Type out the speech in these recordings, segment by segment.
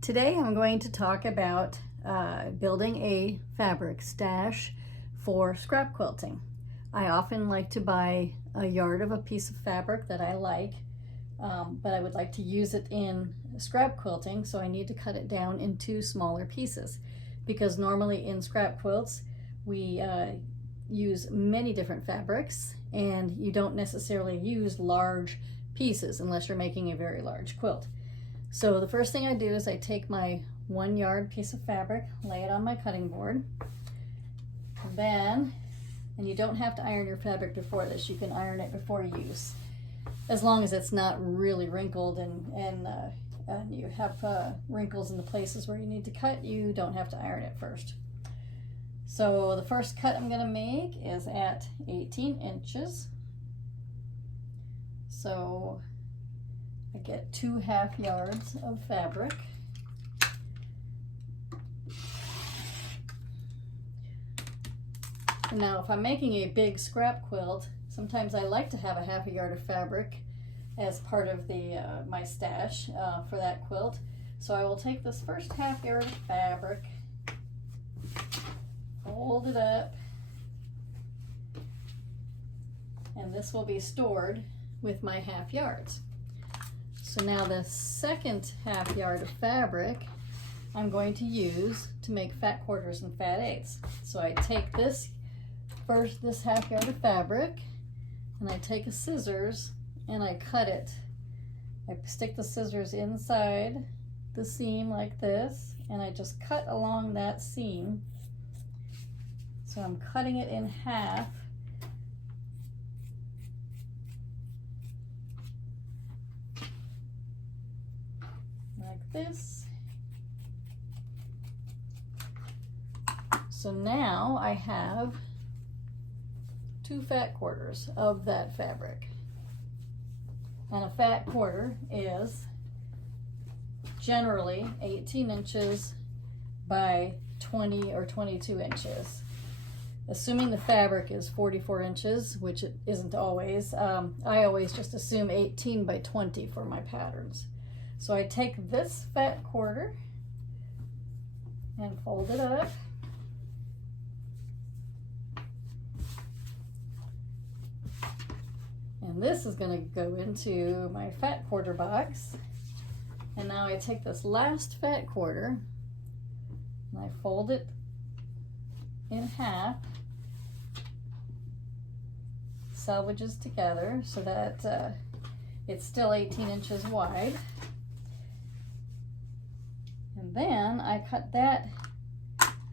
Today I'm going to talk about building a fabric stash for scrap quilting. I often like to buy a yard of a piece of fabric that I like, but I would like to use it in scrap quilting, so I need to cut it down into smaller pieces, because normally in scrap quilts we use many different fabrics and you don't necessarily use large pieces unless you're making a very large quilt. So the first thing I do is I take my 1 yard piece of fabric, lay it on my cutting board, and you don't have to iron your fabric before this. You can iron it before use, as long as it's not really wrinkled and you have wrinkles in the places where you need to cut. You don't have to iron it first. So the first cut I'm going to make is at 18 inches. So I get 2 half yards of fabric. And now if I'm making a big scrap quilt, sometimes I like to have a half a yard of fabric as part of the my stash for that quilt. So I will take this first half yard of fabric, fold it up, and this will be stored with my half yards. So now the second half yard of fabric I'm going to use to make fat quarters and fat eighths. So I take this half yard of fabric, and I take a scissors and I cut it. I stick the scissors inside the seam like this, and I just cut along that seam. So I'm cutting it in half. Like this. So now I have 2 fat quarters of that fabric. And a fat quarter is generally 18 inches by 20 or 22 inches. Assuming the fabric is 44 inches, which it isn't always, I always just assume 18 by 20 for my patterns. So I take this fat quarter and fold it up. And this is going to go into my fat quarter box. And now I take this last fat quarter and I fold it in half, salvages together so that it's still 18 inches wide. And then I cut that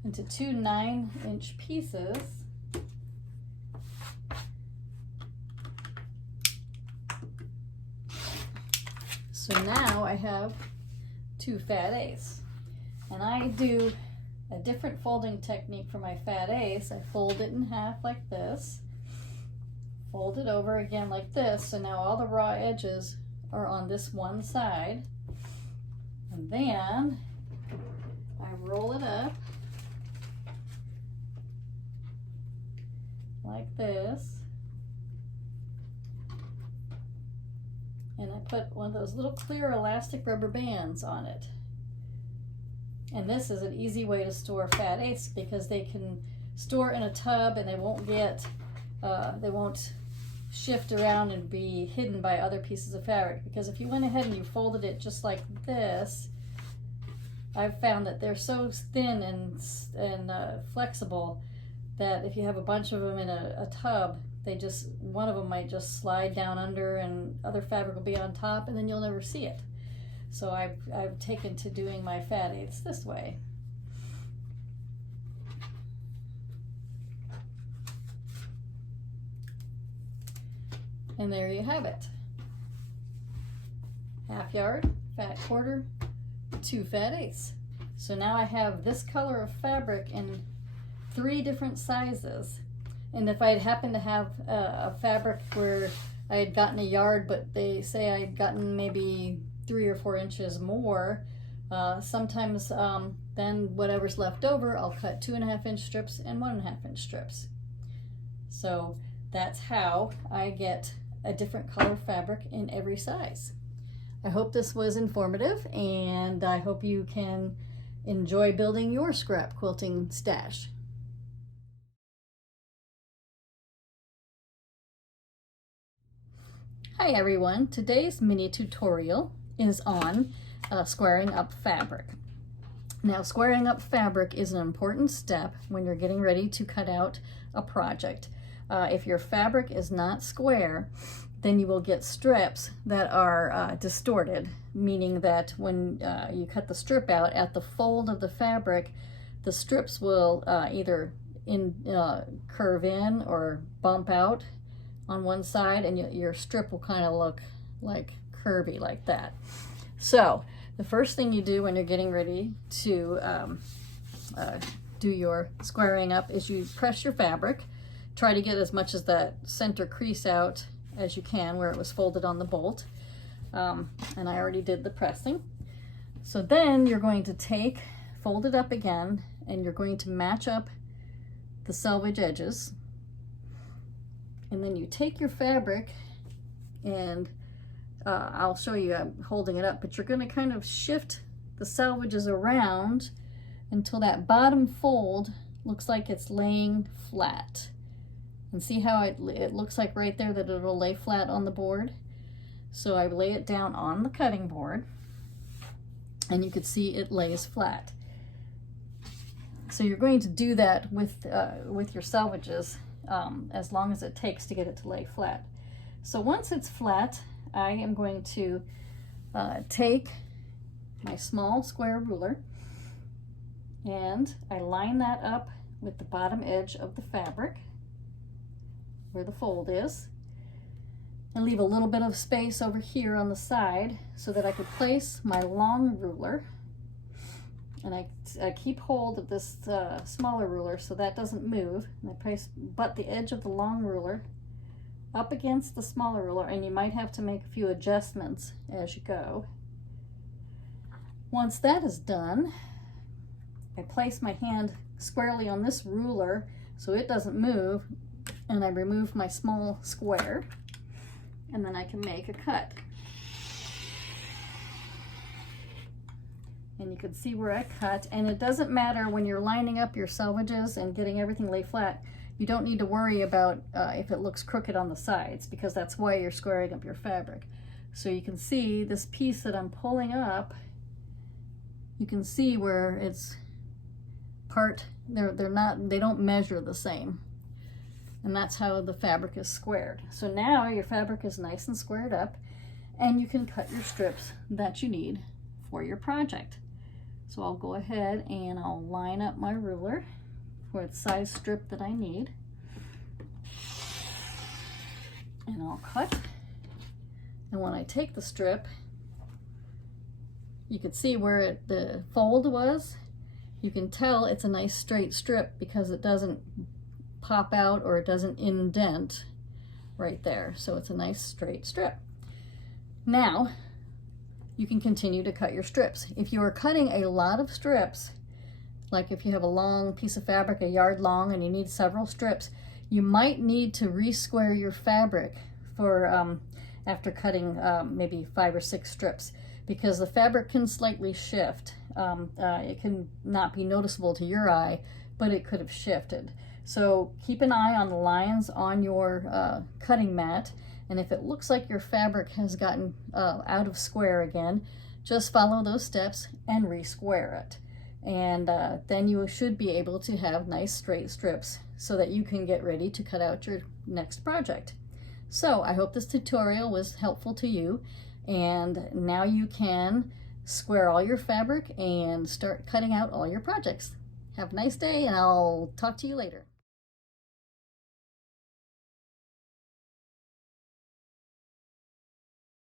into 2 9-inch pieces. So now I have 2 fat eighths. And I do a different folding technique for my fat eighths. I fold it in half like this, fold it over again like this, so now all the raw edges are on this one side. And then I roll it up like this, and I put one of those little clear elastic rubber bands on it. And this is an easy way to store fat eighths, because they can store in a tub and they won't shift around and be hidden by other pieces of fabric. Because if you went ahead and you folded it just like this, I've found that they're so thin and flexible that if you have a bunch of them in a tub, one of them might just slide down under and other fabric will be on top, and then you'll never see it. So I've taken to doing my fat eighths this way. And there you have it. Half yard, fat quarter, 2 fat eighths. So now I have this color of fabric in 3 different sizes. And if I had happened to have a fabric where I had gotten a yard, but they say I had gotten maybe 3 or 4 inches more, sometimes then whatever's left over, I'll cut 2.5-inch strips and 1.5-inch strips. So that's how I get a different color fabric in every size. I hope this was informative, and I hope you can enjoy building your scrap quilting stash. Hi everyone, today's mini tutorial is on squaring up fabric. Now, squaring up fabric is an important step when you're getting ready to cut out a project. If your fabric is not square, then you will get strips that are distorted, meaning that when you cut the strip out at the fold of the fabric, the strips will either curve in or bump out on one side, and your strip will kind of look like curvy like that. So the first thing you do when you're getting ready to do your squaring up is you press your fabric. Try to get as much as that center crease out as you can where it was folded on the bolt. And I already did the pressing. So then you're going to fold it up again, and you're going to match up the selvage edges. And then you take your fabric, and I'll show you, I'm holding it up, but you're going to kind of shift the selvages around until that bottom fold looks like it's laying flat. And see how it looks like right there that it'll lay flat on the board? So I lay it down on the cutting board, and you can see it lays flat. So you're going to do that with your selvages as long as it takes to get it to lay flat. So once it's flat, I am going to take my small square ruler, and I line that up with the bottom edge of the fabric where the fold is, and leave a little bit of space over here on the side so that I could place my long ruler. And I keep hold of this smaller ruler so that doesn't move, and I butt the edge of the long ruler up against the smaller ruler, and you might have to make a few adjustments as you go. Once that is done, I place my hand squarely on this ruler so it doesn't move, and I remove my small square, and then I can make a cut. And you can see where I cut, and it doesn't matter when you're lining up your selvages and getting everything lay flat. You don't need to worry about if it looks crooked on the sides, because that's why you're squaring up your fabric. So you can see this piece that I'm pulling up, you can see where it's they don't measure the same. And that's how the fabric is squared. So now your fabric is nice and squared up, and you can cut your strips that you need for your project. So I'll go ahead and I'll line up my ruler for the size strip that I need, and I'll cut. And when I take the strip, you can see where the fold was. You can tell it's a nice straight strip because it doesn't pop out or it doesn't indent right there. So it's a nice straight strip. Now you can continue to cut your strips. If you are cutting a lot of strips, like if you have a long piece of fabric, a yard long, and you need several strips, you might need to re-square your fabric for after cutting maybe 5 or 6 strips, because the fabric can slightly shift. It can not be noticeable to your eye, but it could have shifted. So keep an eye on the lines on your cutting mat, and if it looks like your fabric has gotten out of square again, just follow those steps and re-square it. And then you should be able to have nice straight strips so that you can get ready to cut out your next project. So I hope this tutorial was helpful to you, and now you can square all your fabric and start cutting out all your projects. Have a nice day, and I'll talk to you later.